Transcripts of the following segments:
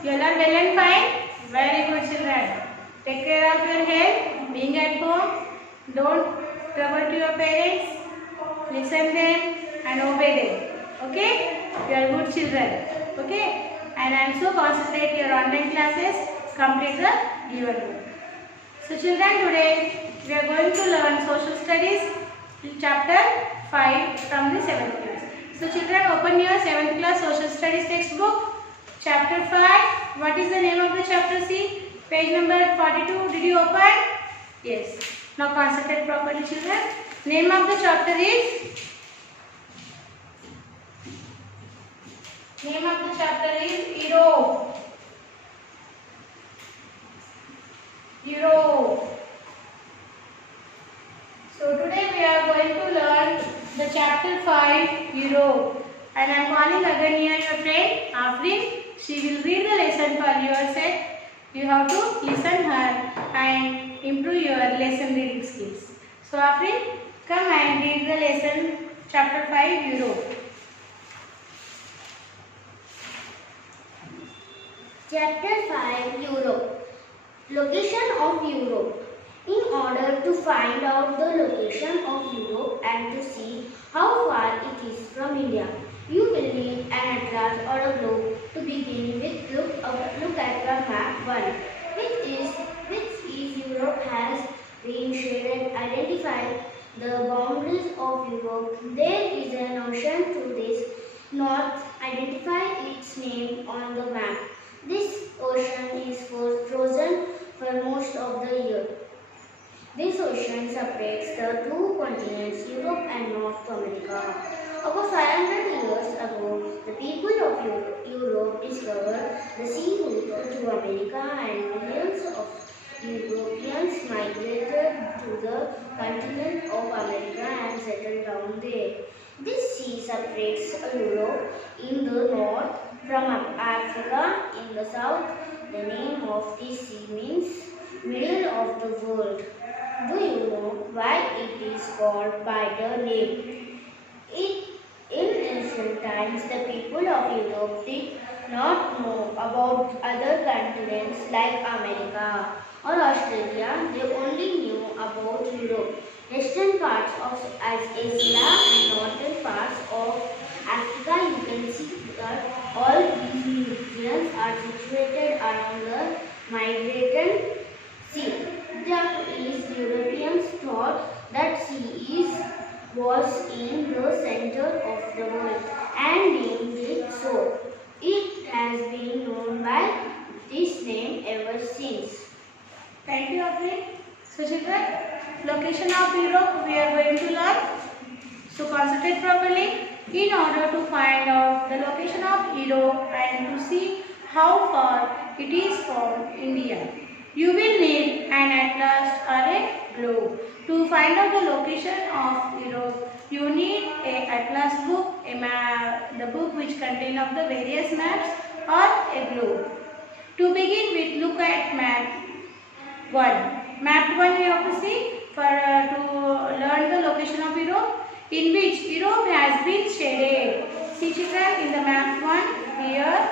You all are well and fine? Very good children. Take care of your health. Being at home, don't trouble to your parents. Listen them and obey them. Okay? You are good children. Okay? And also concentrate your online classes. Complete the given work. So children, today we are going to learn social studies chapter 5 from the 7th class. So children, open your 7th class social studies textbook. Chapter 5. What is the name of the chapter? See, page number 42. Did you open? Yes. Now concentrate properly, children. Name of the chapter is Europe. Europe. So today we are going to learn the chapter 5 Europe. And I am calling again here your friend Afrin. She will read the lesson for yourself. You have to listen her and improve your lesson reading skills. So Afrin, come and read the lesson chapter 5 Europe. Chapter 5 Europe. Location of Europe. In order to find out the location of Europe and to see how far it is from India, you will need an atlas or a globe. To begin with, look at the map 1, which is Europe has been shaded. Identify the boundaries of Europe. There is an ocean to this north. Identify its name on the map. This ocean is frozen for most of the year. This ocean separates the two continents, Europe and North America. Over 500 years ago, the people of Europe discovered the sea route to America, and millions of Europeans migrated to the continent of America and settled down there. This sea separates Europe in the north from Africa in the south. The name of this sea means middle of the world. Do you know why it is called by the name? In ancient times, the people of Europe did not know about other continents like America or Australia. They only knew about Europe. Western parts of Asia and northern parts of Africa, you can see that all these regions are situated around the Mediterranean Sea. The Europeans thought that sea was in the center of the world and named it so. It has been known by this name ever since. Thank you, Afrin. So children, location of Europe we are going to learn. So concentrate properly. In order to find out the location of Europe and to see how far it is from India, you will need an atlas or a globe. To find out the location of Europe, you need a atlas book, a map, the book which contains of the various maps, or a globe. To begin with, look at map 1. Map 1 you have to see for to learn the location of Europe, in which Europe has been shaded. See children, in the map 1 here,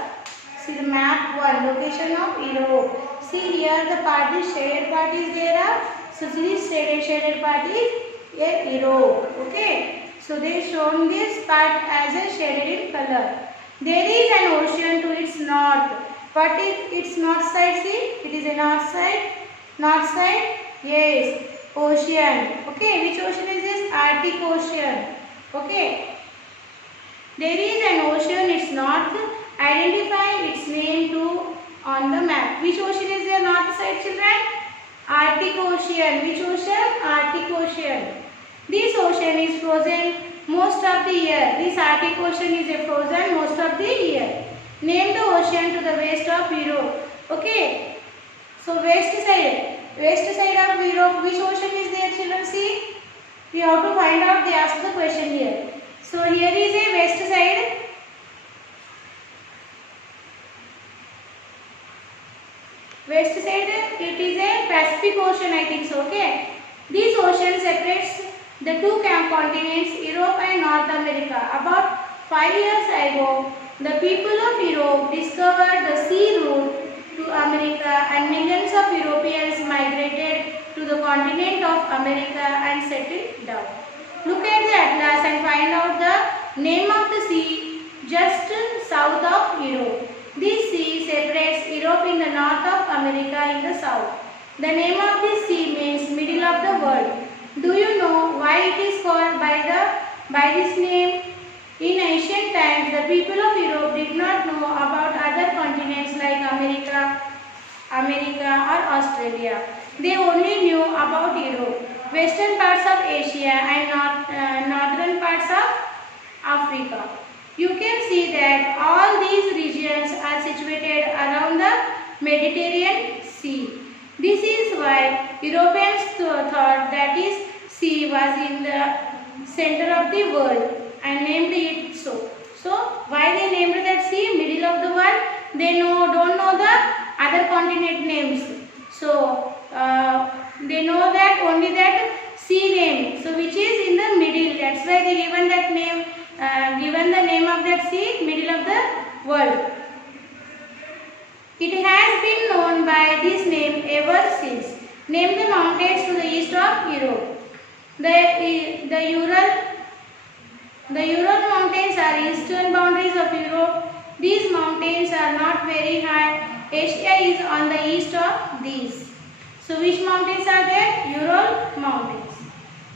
see the map 1, location of Europe. See here the part is shaded part is there. So this shaded part is a Europe. Okay. So they shown this part as a shaded in color. There is an ocean to its north. What is its north side? See, it is a north side. North side, yes, ocean. Okay, which ocean is this? Arctic Ocean. Okay. There is an ocean, its north. Identify its name too on the map. Which ocean is the north side, children? Arctic Ocean. Which ocean? Arctic Ocean. This ocean is frozen most of the year. This Arctic Ocean is frozen most of the year. Name the ocean to the west of Europe. Okay. So west side of Europe, which ocean is there, children? See, we have to find out. They ask the question here. So here is a west side. West side, it is a Pacific Ocean, I think so. Okay. This ocean separates the two continents, Europe and North America. About 5 years ago, The people of Europe discovered the sea route to America, and millions of Europeans migrated to the continent of America and settled down. Look at the atlas and find out the name of the sea just south of Europe. This sea separates Europe in the north of America in the south. The name of this sea means middle of the world. Do you know why it is called by this name? In ancient times, the people of Europe did not know about other continents like America or Australia. They only knew about Europe, western parts of Asia and northern parts of Africa. You can see that all these regions are situated around the Mediterranean Sea. This is why Europeans thought that this sea was in the center of the world and named it so. So, why they named that sea middle of the world? They don't know the other continent names. So, they know that only that sea name. So, which is in the middle. That's why they given that name. Given the name of that sea, middle of the world. It has been known by this name ever since. Name the mountains to the east of Europe. The Ural mountains are eastern boundaries of Europe. These mountains are not very high. Asia is on the east of these. So which mountains are there? Ural mountains.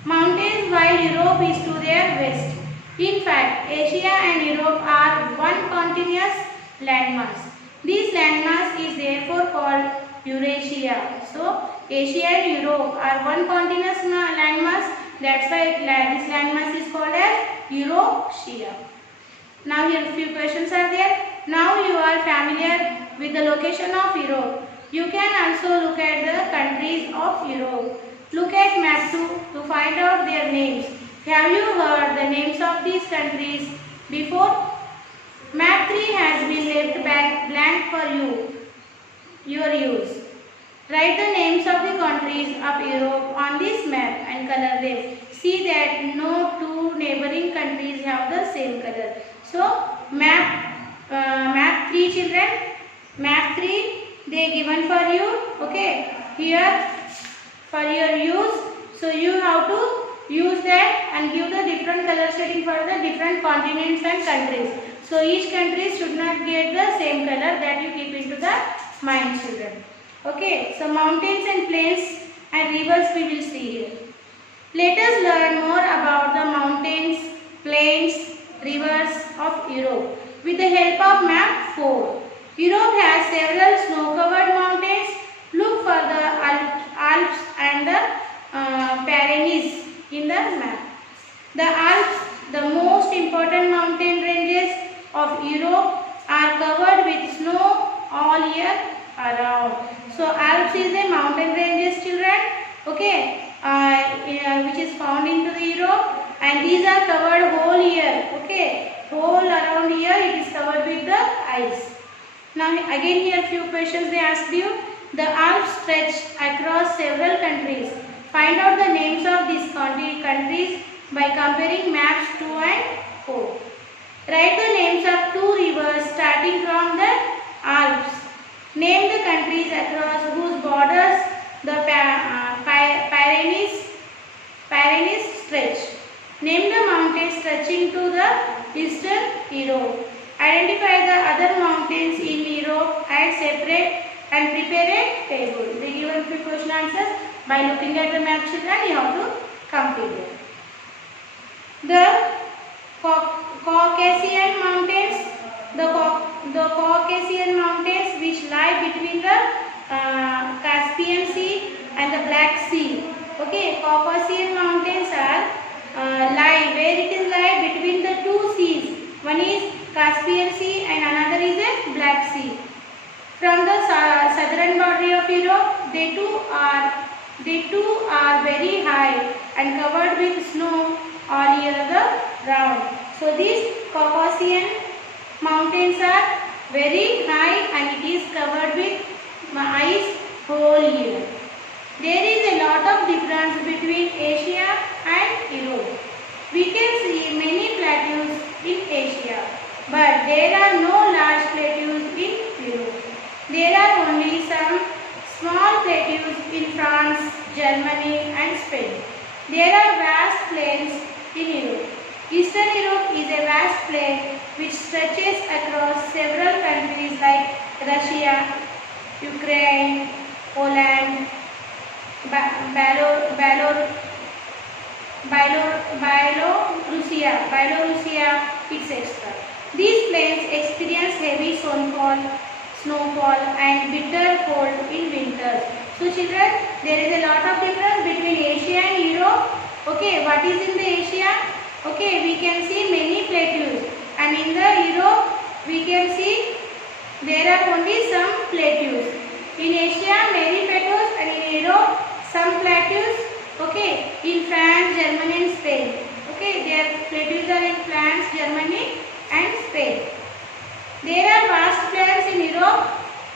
Mountains while Europe is to their west. In fact, Asia and Europe are one continuous landmass. This landmass is therefore called Eurasia. So, Asia and Europe are one continuous landmass. That's why this landmass is called as Eurasia. Now here a few questions are there. Now you are familiar with the location of Europe. You can also look at the countries of Europe. Look at map 2 to find out their names. Have you heard the names of these countries before? Map 3 has been left blank for your use. Write the names of the countries of Europe on this map and color them. See that no two neighboring countries have the same color. So, map 3 children, map 3 they given for you, okay, here for your use. So, you have to use that and give the different color shading for the different continents and countries. So, each country should not get the same color, that you keep into the mind children. Okay, so mountains and plains and rivers we will see here. Let us learn more about the mountains, plains, rivers of Europe with the help of map 4. Europe has several snow-covered mountains. Look for the Alps and the Pyrenees in the map. The Alps, the most important mountain ranges of Europe, are covered with snow all year around. So Alps is a mountain ranges children, okay, which is found into the Europe, and these are covered whole year, okay, whole around year it is covered with the ice. Now again here few questions they asked you. The Alps stretch across several countries. Find out the names of these countries by comparing maps 2 and 4. Write the names of 2 rivers starting from the Alps. Name the countries across whose borders the Pyrenees stretch. Name the mountains stretching to the eastern Europe. Identify the other mountains in Europe and separate and prepare a table. They given few question answers. By looking at the map children, you have to complete it. The Caucasian mountains, the Caucasian mountains which lie between the Caspian Sea and the Black Sea. Okay, Caucasian mountains are lie where it is lie between the 2 seas. One is Caspian Sea and another is a Black Sea. From the southern boundary of Europe, they too are very high and covered with snow all year round. So these Caucasian mountains are very high and it is covered with ice whole year. There is a lot of difference between Asia and Europe. We can see many plateaus in Asia. but there are no large plateaus in Europe. There are only some small plateaus in France, Germany and Spain. There are vast plains in Europe. Eastern Europe is a vast plain which stretches across several countries like Russia, Ukraine, Poland, Belarusia, etc. These plains experience heavy snowfall and bitter cold in winters. So children, there is a lot of difference between Asia and Europe. Okay, what is in the Asia? Okay, we can see many plateaus, and in the Europe we can see there are only some plateaus. In Asia many plateaus, and in Europe some plateaus. Okay, in France, Germany and Spain. Okay, their plateaus are in France, Germany and Spain. There are vast plains in Europe.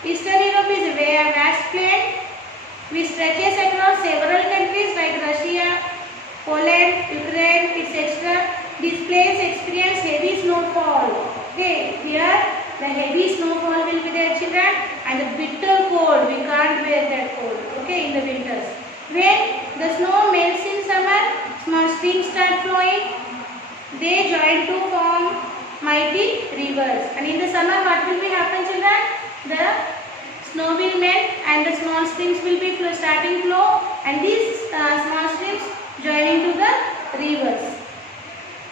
Eastern Europe is a very vast plain which stretches across several countries like Russia, Poland, Ukraine, etc. These plains experience heavy snowfall. Okay, here the heavy snowfall will be there, children, and the bitter cold. We can't bear that cold. Okay, in the winters. When the snow melts in summer, small streams start flowing. They join to form mighty rivers. And in the summer, what will be happen, children? The snow will melt and the small streams will be starting flow, and these small streams joining to the rivers.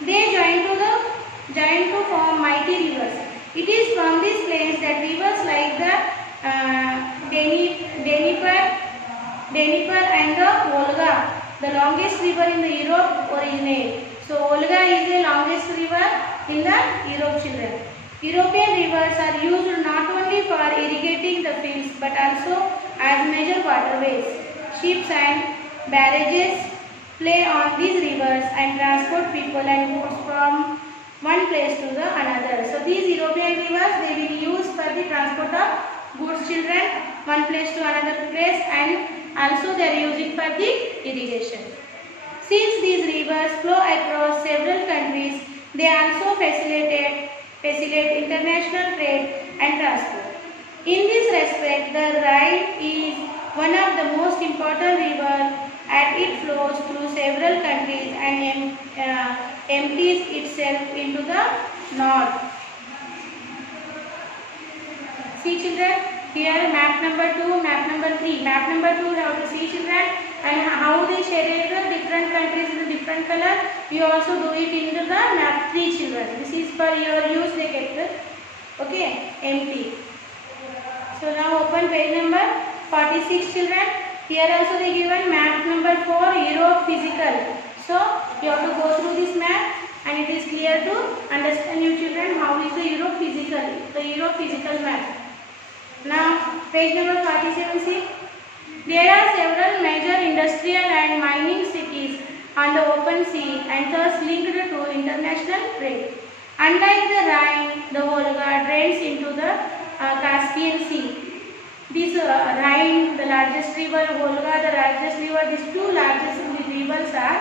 They join to form mighty rivers. It is from these plains that rivers like the Dnieper and the Volga, the longest river in the Europe, originate. So Volga is the longest river in the Europe, children. European rivers are used not only for irrigating the fields but also as major waterways. Ships and barrages play on these rivers and transport people and goods from one place to the another. So these European rivers, they will use for the transport of goods, children, one place to another place, and also they are using for the irrigation. Since these rivers flow across several countries, they also facilitate international trade and transport. In this respect, the Rhine is one of the most important rivers, and it flows through several countries and empties itself into the north. See, children, here map number 2, map number 3. Map number 2, how to see, children, and how they share the different countries in the different color. You also do it into the map 3, children. This is for your use, they get the, okay, empty. So now open page number 46, children. Here also they given map number 4, Europe physical. So you have to go through this map, and it is clear to understand, you children, how is the Europe physical map. Now page number 47, see. There are several major industrial and mining cities on the open sea and thus linked to international trade. Unlike the Rhine, the Volga drains into the Caspian Sea. This Rhine, the largest river, Volga, the largest river, these two largest rivers are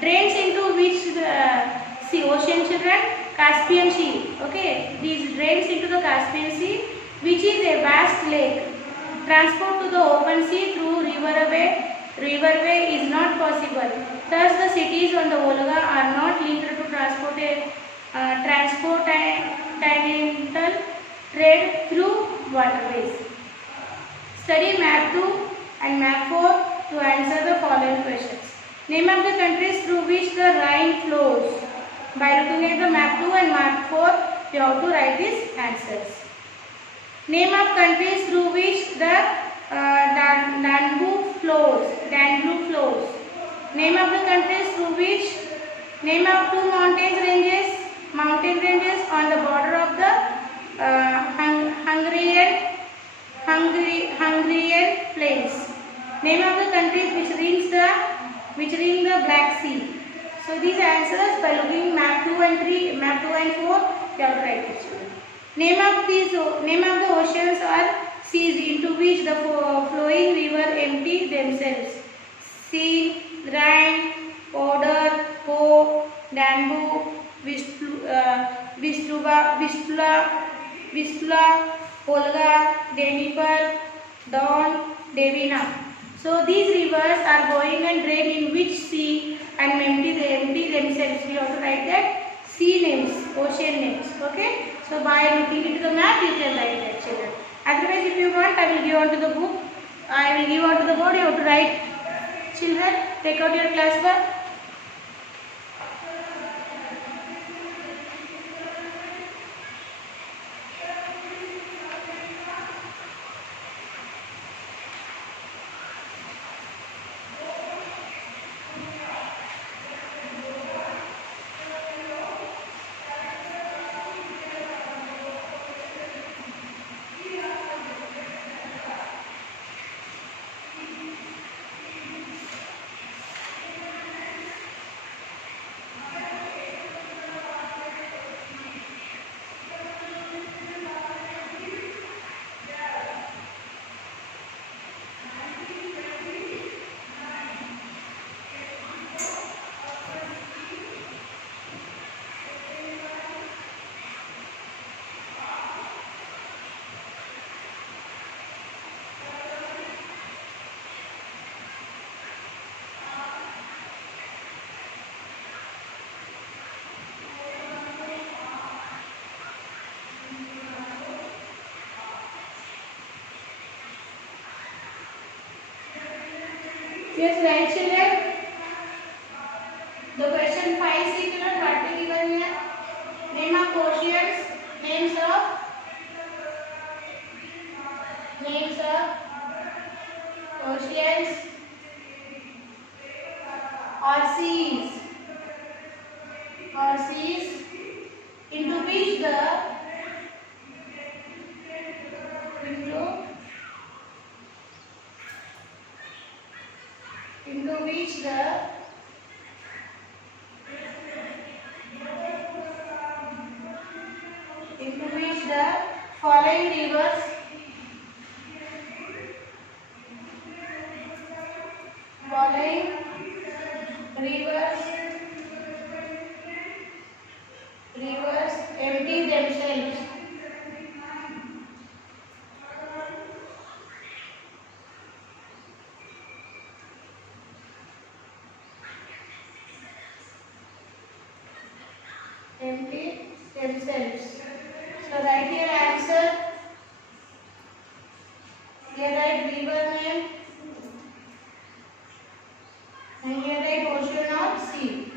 drains into which the ocean, children? Caspian Sea. Okay, these drains into the Caspian Sea, which is a vast lake. Transport to the open sea through riverway is not possible. Thus, the cities on the Volga are not linked to transcontinental trade through waterways. Study map 2 and map 4 to answer the following questions. Name of the countries through which the Rhine flows. By looking at the map 2 and map 4, you have to write these answers. Name of countries through which the Danube flows. Name of the countries through which, name of two mountain ranges on the border of the Hungarian plains. Name of the countries which ring the Black Sea. So these answers, by looking map 2 and 4, you have to write it. Name of the oceans or seas into which the flowing river empty themselves. Sea, Rhine, Oder, Po, Danube, which Vistula, Volga, Dnieper, Don, Devina. So these rivers are going and drain in which sea and empty themselves. We have to write that sea names, ocean names. Okay. So by looking into the map, you can write that, children. Otherwise, if you want, I will give on to the book. I will give on to the board. You have to write. Children, take out your class work. Yes, right, children. The question 5C, children, what we given here? Name of oceans, names of oceans or seas into which the following rivers empty themselves. So write your answer. Here write river name and here write ocean or sea.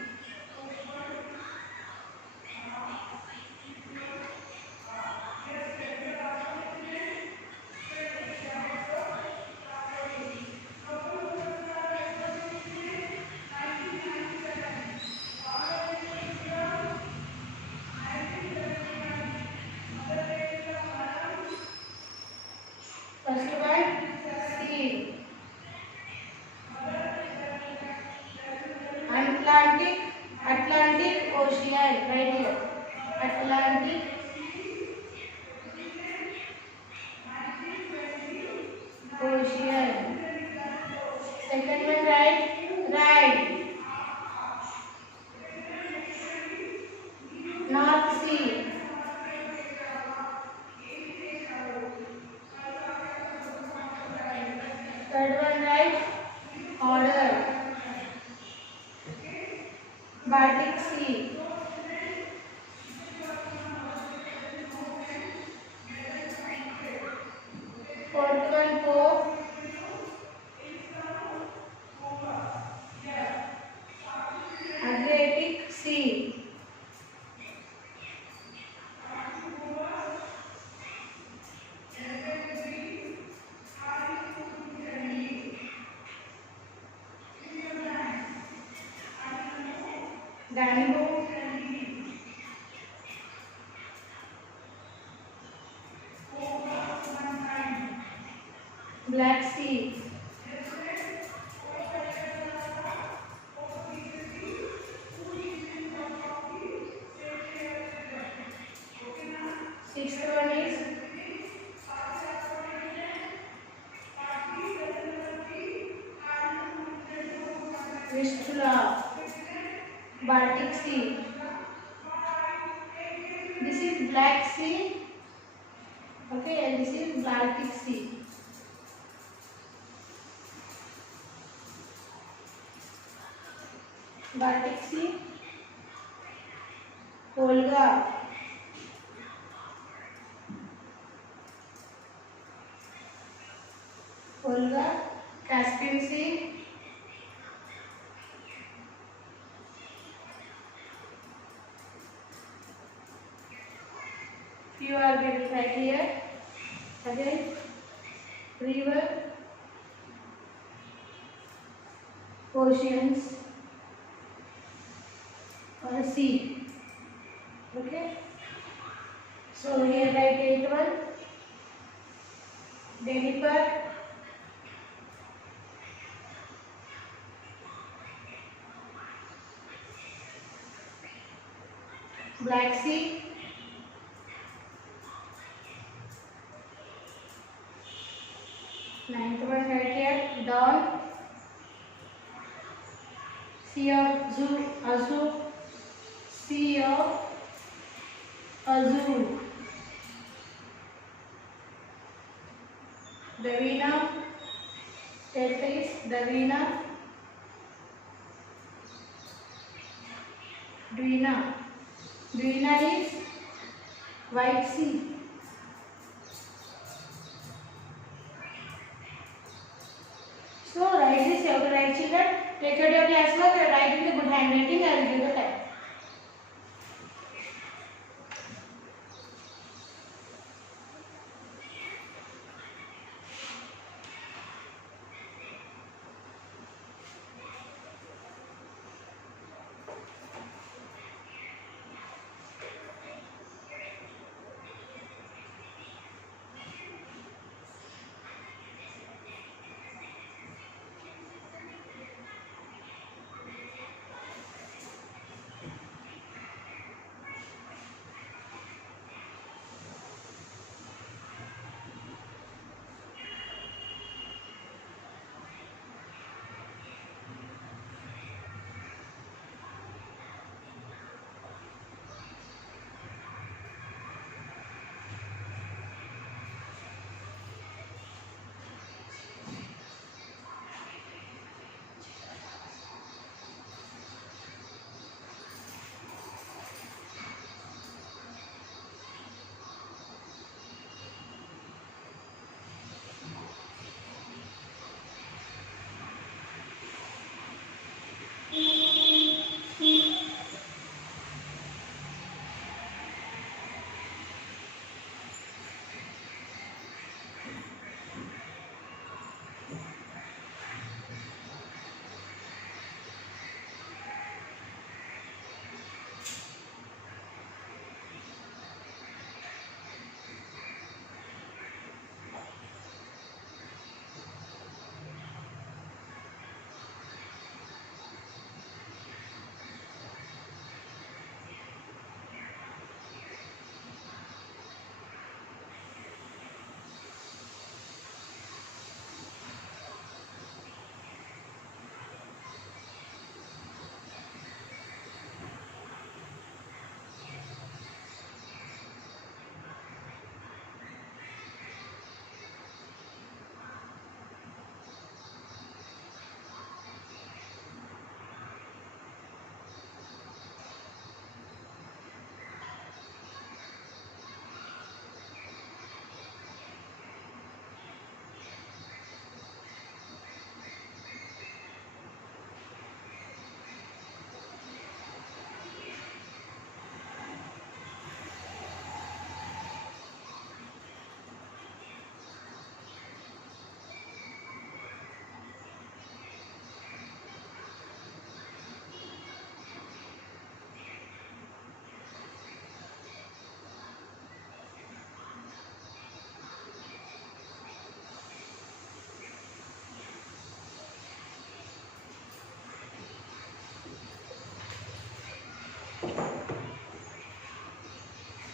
First one, sea. Atlantic Ocean, right here. Atlantic Ocean. Second one, right? North Sea. Third one, right? Order. Baltic Sea. Fourth one, Pope. Adriatic Sea. Danube. Black Sea. Sixth one is Vistula, Baltic Sea. Black Sea. Okay, and this is Baltic Sea. Baltic Sea. Volga. Volga. Caspian Sea. You are getting right here. Again, river, oceans, or sea. Okay. So here write 8-1. Deniper, Black Sea, ninth one right here, Don, Sea of Azure, Sea of Azure, Davina, Tetris, Davina, Duina. Duina is White Sea. So write this, you have to write, children. Take your class work and write in the good handwriting. I will give the time.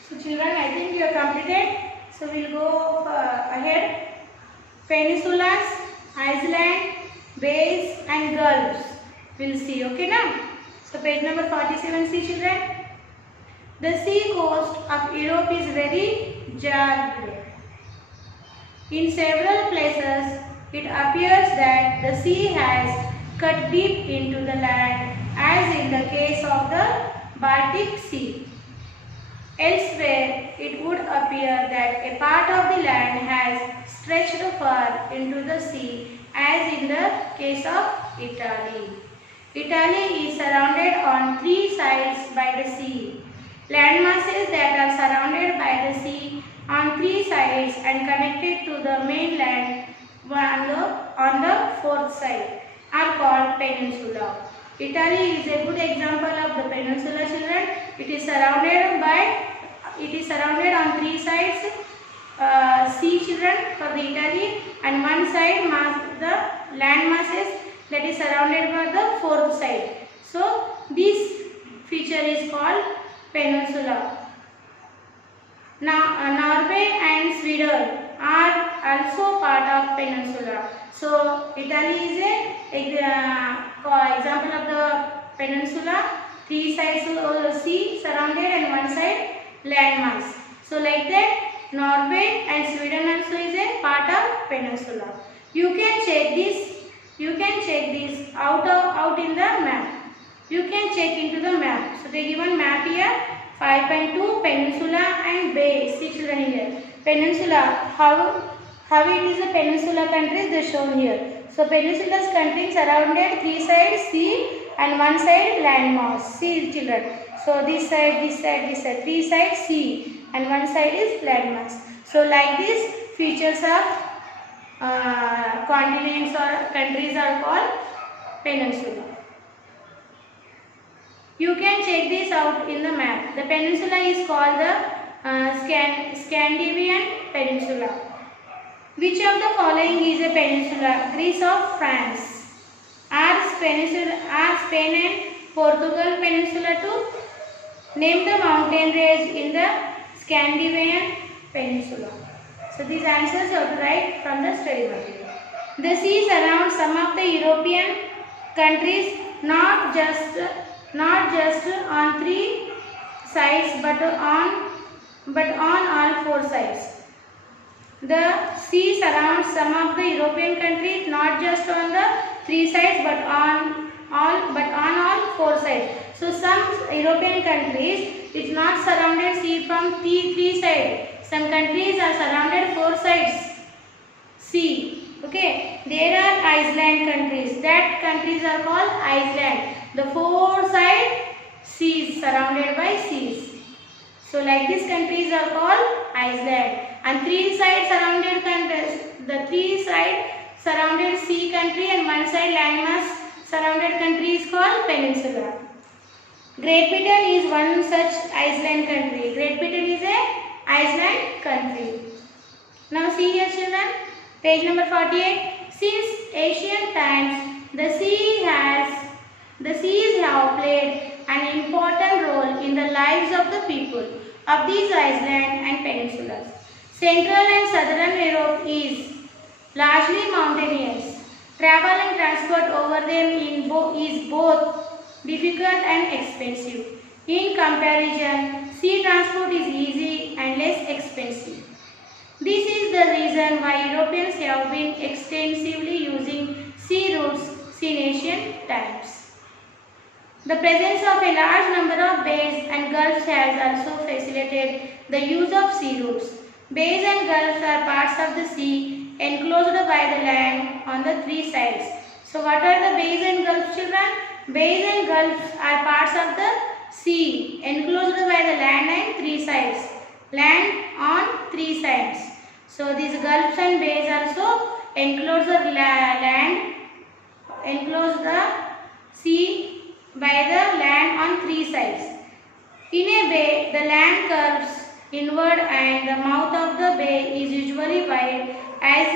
So children, I think you have completed. So we'll go ahead. Peninsulas, island, bays and gulfs. We'll see. Okay now. So page number 47. See children. The sea coast of Europe is very jagged. In several places, it appears that the sea has cut deep into the land, as in the case of the Baltic Sea. Elsewhere, it would appear that a part of the land has stretched far into the sea, as in the case of Italy. Italy is surrounded on three sides by the sea. Land masses that are surrounded by the sea on three sides and connected to the mainland on the fourth side are called peninsula. Italy is a good example of the peninsula, children. It is surrounded on three sides sea, children, for the Italy, and one side the land masses that is surrounded by the fourth side. So this feature is called peninsula. Now Norway and Sweden are also part of peninsula. So Italy is a example of the peninsula. Three sides sea surrounded and one side land mass. So like that, Norway and Sweden also is a part of peninsula. You can check this. Out in the map. You can check into the map. So they given map here. 5.2 peninsula and bay. See, children, here peninsula. How it is a peninsula countries they shown here. So peninsula's countries surrounded three sides sea and one side land mass. See, children. So this side, three sides sea and one side is land mass. So like this, features of continents or countries are called peninsula. You can check this out in the map. The peninsula is called the Scandinavian Peninsula. Which of the following is a peninsula? Greece or France? Are Spain and Portugal peninsula too? Name the mountain range in the Scandinavian Peninsula. So these answers you have to write from the study material. The sea surrounds some of the European countries, not just on three sides but on all four sides. The sea surrounds some of the European countries not just on the three sides but on all four sides. So some European countries is not surrounded sea from three sides. Some countries are surrounded four sides sea. Okay, there are island countries. That countries are called island. The four side seas surrounded by seas. So like these countries are called island. And three side surrounded countries. The three side surrounded sea country and one side landmass surrounded country is called peninsula. Great Britain is one such island country. Great Britain is a island country. Now see here, children. Page number 48. Since ancient times, the seas have played an important role in the lives of the people of these islands and peninsulas. Central and southern Europe is largely mountainous. Travel and transport over them is both difficult and expensive. In comparison, sea transport is easy and less expensive. This is the reason why Europeans have been extensively using sea routes in ancient times. The presence of a large number of bays and gulfs has also facilitated the use of sea routes. Bays and gulfs are parts of the sea enclosed by the land on the three sides. So what are the bays and gulfs, children? Bays and gulfs are parts of the sea enclosed by the land and three sides. Land on three sides. So these gulfs and bays also enclose the land, enclose the sea by the land on three sides. In a bay, the land curves inward and the mouth of the bay is usually wide, as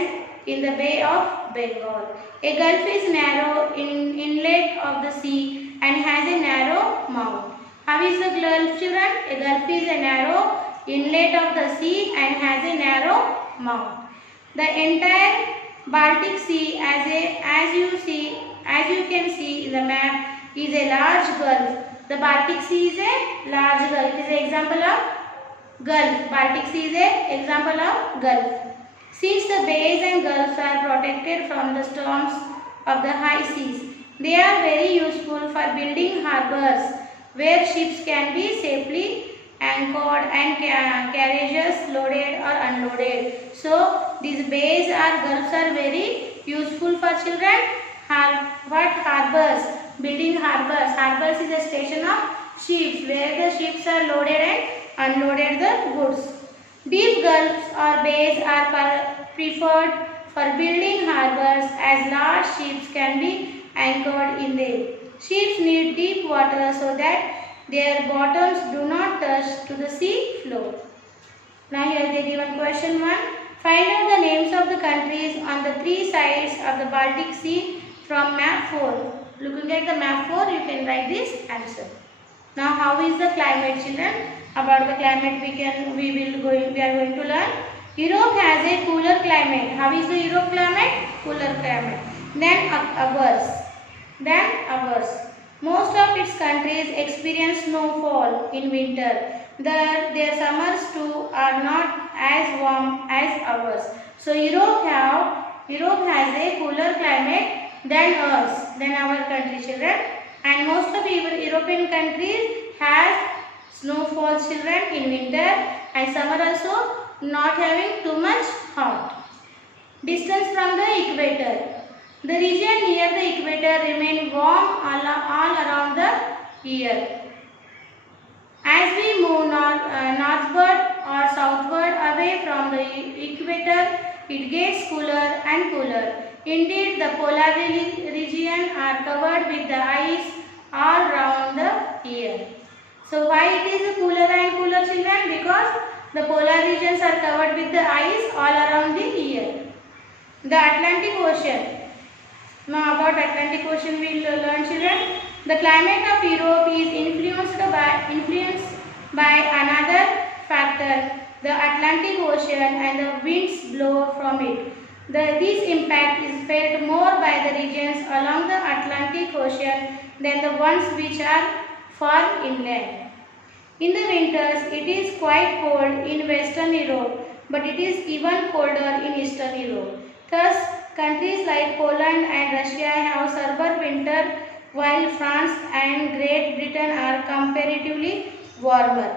in the Bay of Bengal. A gulf is narrow inlet of the sea and has a narrow mouth. How is the gulf, children? A gulf is a narrow inlet of the sea and has a narrow mouth. The entire Baltic Sea, as you can see in the map, is a large gulf The Baltic Sea is a large gulf. It is an example of Gulf. Baltic Sea is an example of Gulf. Since the bays and gulfs are protected from the storms of the high seas, they are very useful for building harbors where ships can be safely anchored and carriages loaded or unloaded. So these bays or gulfs are very useful for children. What harbors? Building harbors. Harbors is a station of ships where the ships are loaded and unloaded the goods. Deep gulfs or bays are preferred for building harbors as large ships can be anchored in them. Ships need deep water so that their bottoms do not touch to the sea floor. Now here they given question 1. Find out the names of the countries on the 3 sides of the Baltic Sea from map 4. Looking at the map 4, you can write this answer. Now how is the climate, children? About the climate we are going to learn. Europe has a cooler climate. How is the Europe climate? Cooler climate. Then ours. Most of its countries experience snowfall in winter. Their summers too are not as warm as ours. So Europe has a cooler climate than our country, children. And most of European countries have snowfall, children, in winter, and summer also not having too much hot. Distance from the equator. The region near the equator remain warm all around the year. As we move northward or southward away from the equator, it gets cooler and cooler. Indeed, the polar region are covered with the ice all round the year. So why it is cooler and cooler, children? Because the polar regions are covered with the ice all around the year. The Atlantic Ocean. Now about Atlantic Ocean we will learn, children. The climate of Europe is influenced by another factor, the Atlantic Ocean, and the winds blow from it. This impact is felt more by the regions along the Atlantic Ocean than the ones which are far inland. In the winters, it is quite cold in Western Europe, but it is even colder in Eastern Europe. Thus, countries like Poland and Russia have severe winter, while France and Great Britain are comparatively warmer.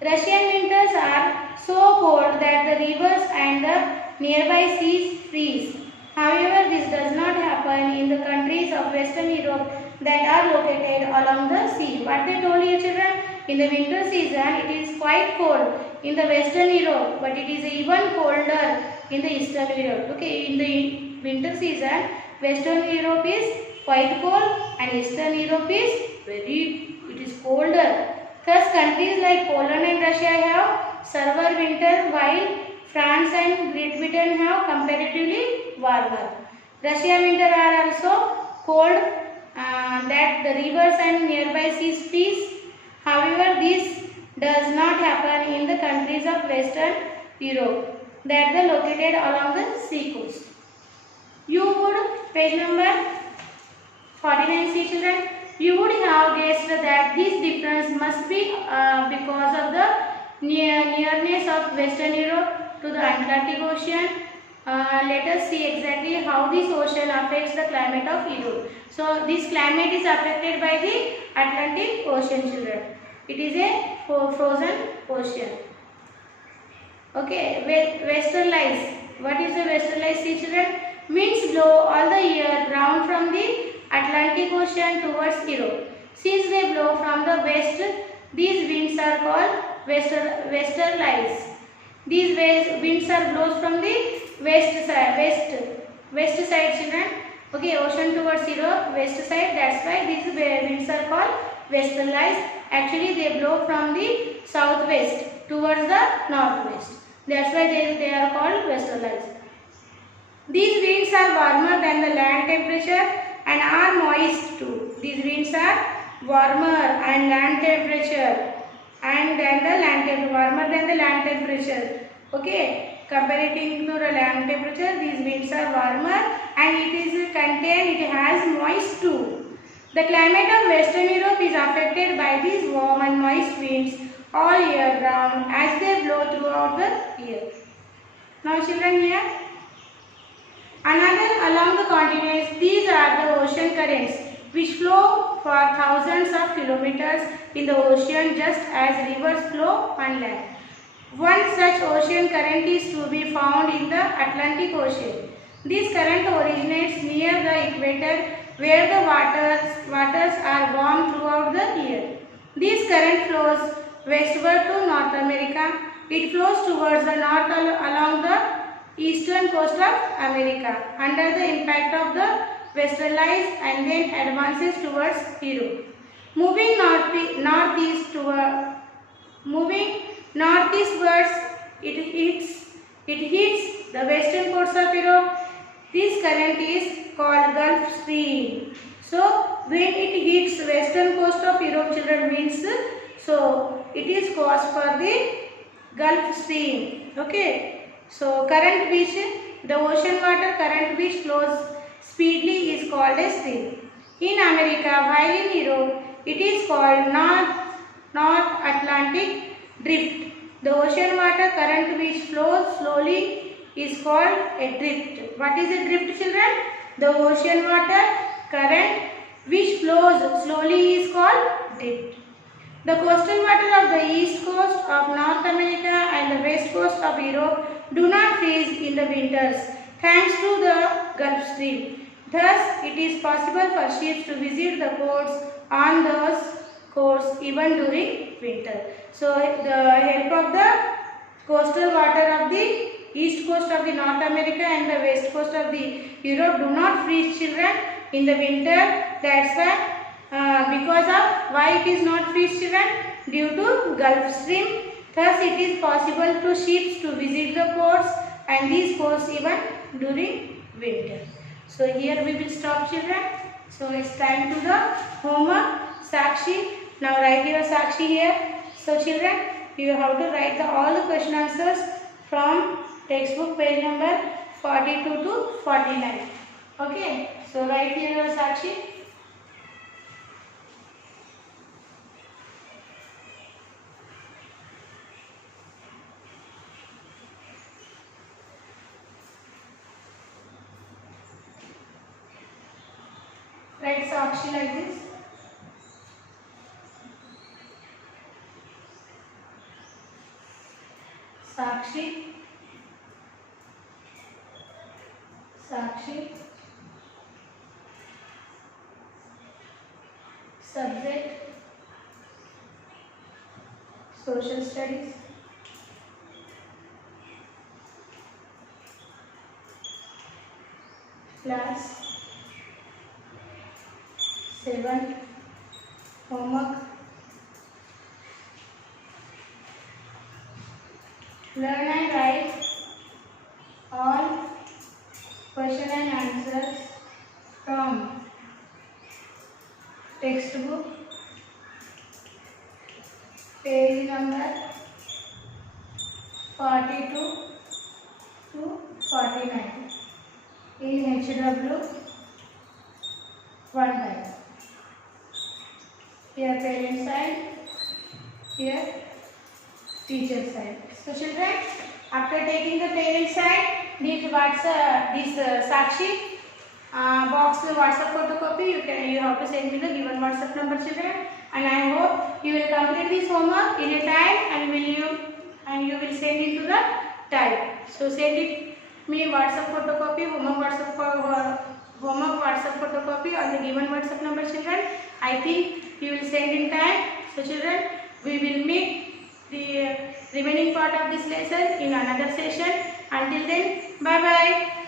Russian winters are so cold that the rivers and the nearby seas freeze. However, this does not happen in the countries of Western Europe that are located along the sea. What they told you, children? In the winter season, it is quite cold in the Western Europe, but it is even colder in the Eastern Europe. Okay, in the winter season, Western Europe is quite cold and Eastern Europe is colder. Thus, countries like Poland and Russia have severe winter, while France and Great Britain have comparatively warmer. Russian winter are also cold that the rivers and nearby seas freeze. However, this does not happen in the countries of Western Europe that are located along the sea coast. You would, page number 49, children, you would have guessed that this difference must be because of the nearness of Western Europe to the Atlantic Ocean. Let us see exactly how this ocean affects the climate of Europe. So, this climate is affected by the Atlantic Ocean, children. It is a frozen ocean. Okay, western lights. What is the western lights, children? Winds blow all the year round from the Atlantic Ocean towards Europe. Since they blow from the west, these winds are called western lights. These winds are blows from the west side, children. Okay, ocean towards Europe, west side. That's why these winds are called western lights. Actually, they blow from the southwest towards the northwest. That's why they are called western lights. These winds are warmer than the land temperature and are moist too. These winds are warmer and land temperature warmer than the land temperature. Okay, comparing to the land temperature, these winds are warmer and it has moist too. The climate of Western Europe is affected by these warm and moist winds all year round as they blow throughout the year. Now children, here another along the continents, these are the ocean currents which flow for thousands of kilometers in the ocean just as rivers flow on land. One such ocean current is to be found in the Atlantic Ocean. This current originates near the equator where the waters are warm throughout the year. This current flows westward to North America. It flows towards the north along the eastern coast of America under the impact of the westerlies and then advances towards Europe. Moving northeastwards, it hits the western coast of Europe. This current is called Gulf Stream. So when it hits western coast of Europe, children, means so it is caused for the Gulf Stream. Okay. So current which the ocean water current which flows speedily is called a stream. In America, while in Europe, it is called North Atlantic Drift. The ocean water current which flows slowly is called a drift. What is a drift, children? The ocean water current which flows slowly is called drift. The coastal water of the east coast of North America and the west coast of Europe do not freeze in the winters thanks to the Gulf Stream. Thus, it is possible for ships to visit the ports on those coasts even during winter. So, the help of the coastal water of the east coast of the North America and the west coast of the Europe do not freeze, children, in the winter. That's why because of why it is not freeze, children, due to Gulf Stream. Thus, it is possible to ships to visit the ports and these ports even during winter. So, here we will stop, children. So, it's time to the homework. Sakshi, now write your Sakshi here. So, children, you have to write all the question answers from textbook page number 42 to 49. Okay. So, write here your Sakshi. Write Sakshi like this. Sakshi. Sakshi. Subject. Social studies. Class 7. Homework. Learn and write all question and answers from textbook page number 42 to 49 in HW one time. Here parent side, here teacher side. So children, after taking the parent side, this Sakshi box WhatsApp photocopy, you have to send me the given WhatsApp number, children, and I hope you will complete this homework in a time and you will send it to the time. So send it me WhatsApp photocopy, homework WhatsApp photocopy on the given WhatsApp number, children. I think you will send in time. So children, we will meet the remaining part of this lesson in another session. Until then, bye bye.